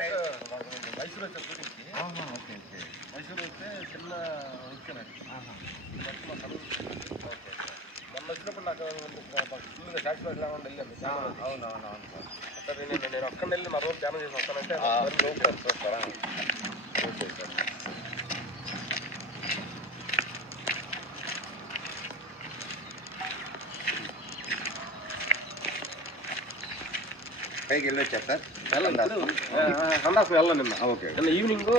మైసూర్ వచ్చే షూటింగ్కి మైసూర్ వస్తే చిన్న వచ్చానండి మా చదువు మొన్న వచ్చినప్పుడు నాకు ఫుల్గా సాటిస్ఫాక్షన్ లేకుండా వెళ్ళాను. అవునవునవును సార్. సరే నేను ఒక్కడ వెళ్ళి నా రోజు ధ్యానం చేసి వస్తానంటే ఓకే సార్. పైకి వెళ్ళొచ్చా సార్? హండాస్ వెళ్ళాను నిన్న. ఓకే. నిన్న ఈవినింగ్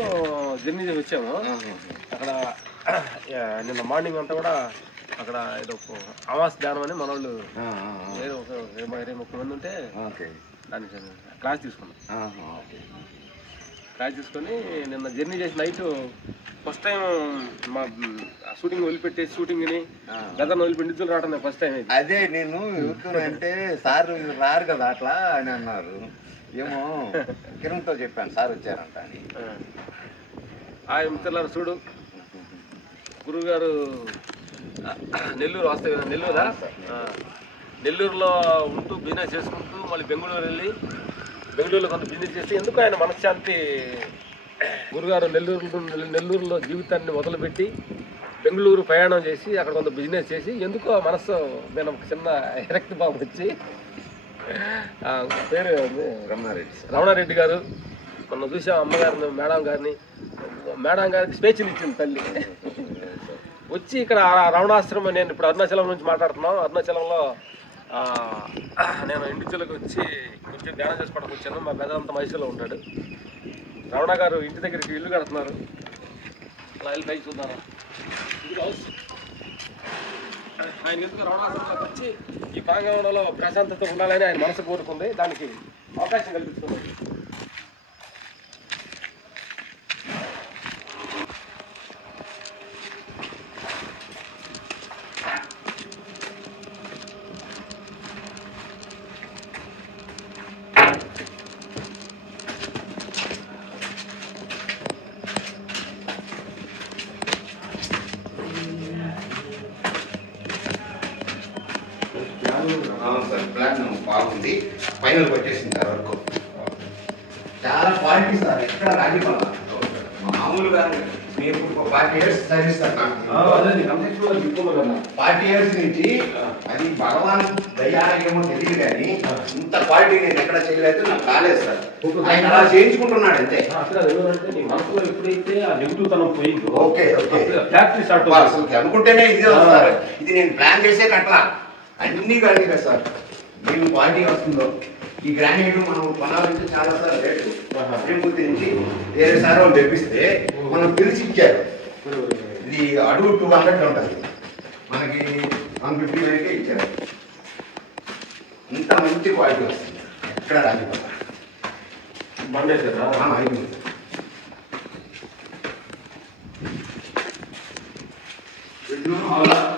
జర్నీ చేసి వచ్చాము. అక్కడ నిన్న మార్నింగ్ అంతా కూడా అక్కడ ఏదో ఆవాస్ ధ్యానం అని మన వాళ్ళు 20-30 మంది ఉంటే దానికి క్లాస్ తీసుకున్నాం. క్లాస్ తీసుకొని నిన్న జర్నీ చేసి నైట్ ఫస్ట్ టైం మా షూటింగ్ వదిలిపెట్టేసి షూటింగ్ని గదర్ని వదిలిపెట్టి నిధులు రావడం ఫస్ట్ టైం. అదే నేను అంటే సార్ రారు కదా అట్లా అని అన్నారు. ఏమో కిరణ్తో చెప్పాను సార్ వచ్చారంట అని. మిత్రులారు చూడు, గురువు గారు నెల్లూరు వస్తాయి కదా, నెల్లూరా నెల్లూరులో ఉంటూ బిజినెస్ చేసుకుంటూ మళ్ళీ బెంగళూరు వెళ్ళి బెంగళూరులో కొంత బిజినెస్ చేసి ఎందుకు ఆయన మనశ్శాంతి గురుగారు నెల్లూరులో జీవితాన్ని మొదలుపెట్టి బెంగళూరు ప్రయాణం చేసి అక్కడ కొంత బిజినెస్ చేసి ఎందుకో మనసు మీద ఒక చిన్న ఎరక్తి బాబు వచ్చి పేరు రమణారెడ్డి గారు మొన్న చూసాం అమ్మగారిని మేడం గారికి స్పీచ్లు ఇచ్చింది తల్లి వచ్చి ఇక్కడ రమణాశ్రమం. నేను ఇప్పుడు అరుణాచలం నుంచి మాట్లాడుతున్నాను. అరుణాచలంలో నేను ఇండివిజువల్గా వచ్చి కొంచెం ధ్యానం చేసుకోవడానికి వచ్చాను. మా పెద్దంతా మైసూర్లో ఉంటాడు. రమణ గారు ఇంటి దగ్గరికి ఇల్లు కడుతున్నారు. అలా వెళ్ళి పైకి చూద్దాను. ఆయన ఎందుకు రమణాశ్రమంలోకి వచ్చి ఈ ప్రాంగణంలో ప్రశాంతత ఉండాలని ఆయన మనసు కోరుకుంది. దానికి అవకాశం కల్పిస్తుంది. సార్ ప్లాన్ బాగుంది. ఫైనల్ వచ్చేసింది సార్ వర్క్. చాలా క్వాలిటీ సార్. ఎక్కడ రాజీపడ మామూలుగా మీరు 40 years సర్వీస్ సార్. 40 years నుంచి అది భగవాన్ దయాలకేమో తెలియదు కానీ ఇంత క్వాలిటీ నేను ఎక్కడ చేయలేదు. నాకు కాలేదు సార్. ఆయన అలా చేయించుకుంటున్నాడు అంతే. Okay okay. అసలు అనుకుంటేనే ఇది సార్. ఇది నేను ప్లాన్ చేసే కట్లా అన్ని కలిగి కదా సార్. మేము క్వాలిటీ వస్తుందో ఈ గ్రానైట్ మనం కొనాలంటే చాలా సార్ రేటు. శ్రీమూర్తి నుంచి వేరే సార్ వాళ్ళు తెప్పిస్తే మనం పిలిచి ఇచ్చారు. ఇది అడుగు 200 ఉంటుంది, మనకి 150 వరకే ఇచ్చారు. ఇంత మంచి క్వాలిటీ వస్తుంది. ఎక్కడ రానిపోతా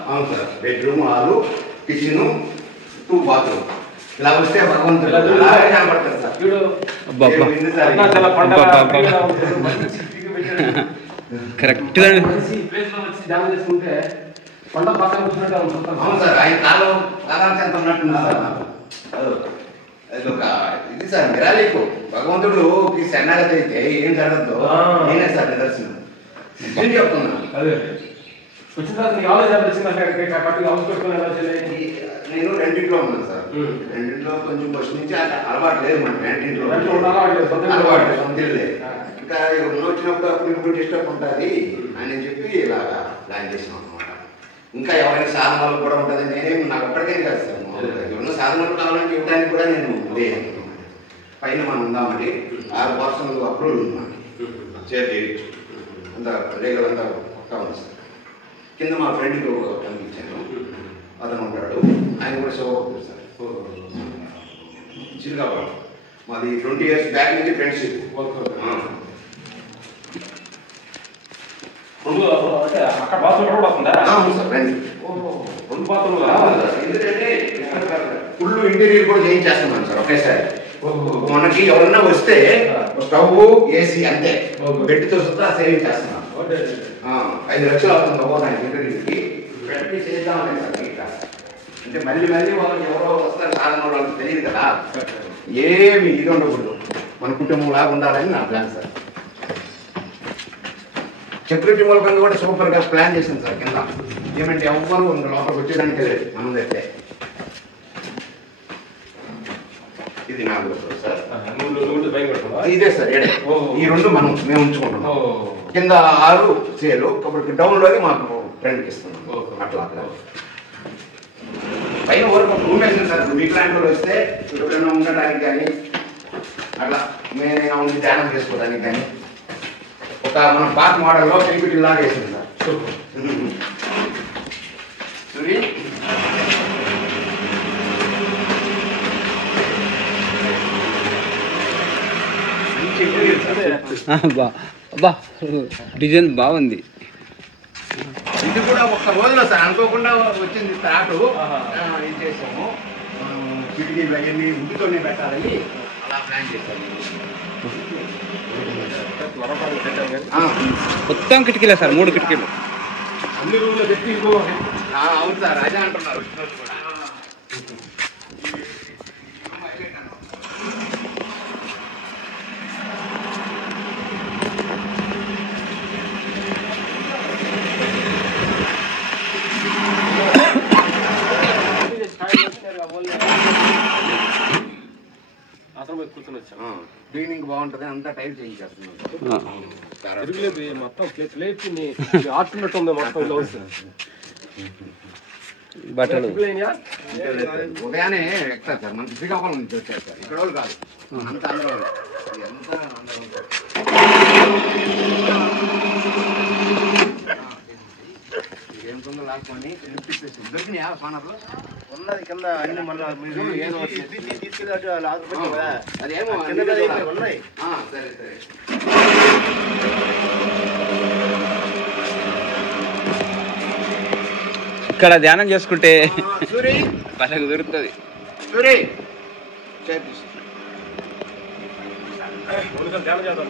అవును sir. Bedroom, hall, kitchen, 2 bathroom. ఇలా వస్తే భగవంతుడు కనపడతారు సార్. కరెక్ట్. అవును సార్. ఆయన కాలం ఎంత ఉన్నట్టున్నా సార్. అది ఒక ఇది సార్ మిరాలికు. భగవంతుడు శరణాగతి అయితే ఏం జరగద్దు నేనే సార్ నిదర్శనం. చెప్తున్నా నేను రెండింట్లో ఉన్నాను సార్. రెండింట్లో కొంచెం ఫస్ట్ నుంచి అలవాటు లేదు. మన రెండింట్లో అలవాటు లేదు. ఇంకా వచ్చినప్పుడు అప్పుడు ఇప్పుడు డిస్టర్బ్ ఉంటుంది అని చెప్పి ఇలాగా ప్లాన్ చేసినాం అనమాట. ఇంకా ఎవరైనా సాధనాలు కూడా ఉంటుంది. నేనేం నాకు ఒక్కడికే కాదు సార్. ఎవరైనా సాధనాలు కావాలంటే ఇవ్వడానికి కూడా నేను లేదు. పైన మనం ఉందామండి 6% అప్రూవల్ ఉంది మనకి. చేతి చేయొచ్చు అంతా రేగలు అంతా పక్కా ఉంది సార్. కింద మా ఫ్రెండ్కి పంపించాను, అతను ఉంటాడు. ఆయన కూడా షో అవుతుంది సార్. చిరుగావాడు మాది 20 years బ్యాక్ నుంచి ఫ్రెండ్షిప్. ఎందుకంటే ఫుల్ ఇంటీరియర్ కూడా చేయించేస్తున్నాను సార్ ఒకేసారి. మనకి ఎవరన్నా వస్తే స్టవ్, ఏసీ అంతే. బెడ్తో సుతా సేవింగ్ చేస్తున్నాను. 5 లక్షలు అవుతుంది ఒక్కోదానికి ఇంటర్వ్యూకి. పెట్టి చేద్దామని సార్ నీట్గా. అంటే మళ్ళీ వాళ్ళకి ఎవరో వస్తారు సాధన వాళ్ళకి తెలియదు కదా. ఏమి ఇది ఉండకూడదు. మన కుటుంబం లాగా ఉండాలని నా ప్లాన్ సార్. సెక్యూరిటీ మూలకంగా కూడా సూపర్గా ప్లాన్ చేసింది సార్. కింద ఏమంటే ఎవ్వరు లోపలికి వచ్చేదానికి లేదు మనం తెస్తే. ఇది 4 ఫ్లోర్ సార్. ఇదే సార్ ఈ 2 మేము ఉంచుకుంటున్నాం. కింద 6 సేలు కాబట్టి డౌన్లోనే మాకు ఫ్రెండ్కి ఇస్తున్నాం. అట్లా పైన ఊరికి ఒక రూమ్ వేసింది సార్. మీకు లాంటి వాళ్ళు వస్తే ఎప్పుడైనా ఉండడానికి కానీ అట్లా మేమైనా ఉండి ధ్యానం చేసుకోవడానికి కానీ ఒక మన పాత మోడల్లో పెరిగిటి లాగా వేసింది సార్. సూరి అబ్బా డిజైన్ బాగుంది. ఇది కూడా ఒక్క రోజులో సార్ అనుకోకుండా వచ్చింది స్టార్ట్. ఇది చేసాము కిటికీలు అవన్నీ ఉడ్డుతోనే పెట్టాలని అలా ప్లాన్ చేశాము. మొత్తం కిటికీలే సార్, 3 కిటికీలు. అన్ని రూమ్లో పెట్టి అవును సార్ అదే అంటున్నారు. కూర్చొని వచ్చాను. క్లీనింగ్ బాగుంటుంది, అంతా టైల్ చేంజ్ చేస్తున్నాం. మొత్తం ప్లేట్ ఆడుతున్నట్టు ఉంది మొత్తం. బట్టలు ఉదయాన్నే ఎక్కుతారు సార్. మనకి శ్రీకాకుళం నుంచి వచ్చారు సార్. ఇక్కడ వాళ్ళు కాదు, అంత అందరూ ఏం తొందర లాక్కొని దొరికినాయా ఫానర్లో ఉన్నది కింద అన్ని మళ్ళీ తీసుకెళ్ళి అదేమో ఉన్నాయి. సరే సరే. ఇక్కడ ధ్యానం చేసుకుంటే సూరి పల్లెకు దొరుకుతుంది. సూరి ధ్యానం చేద్దాం.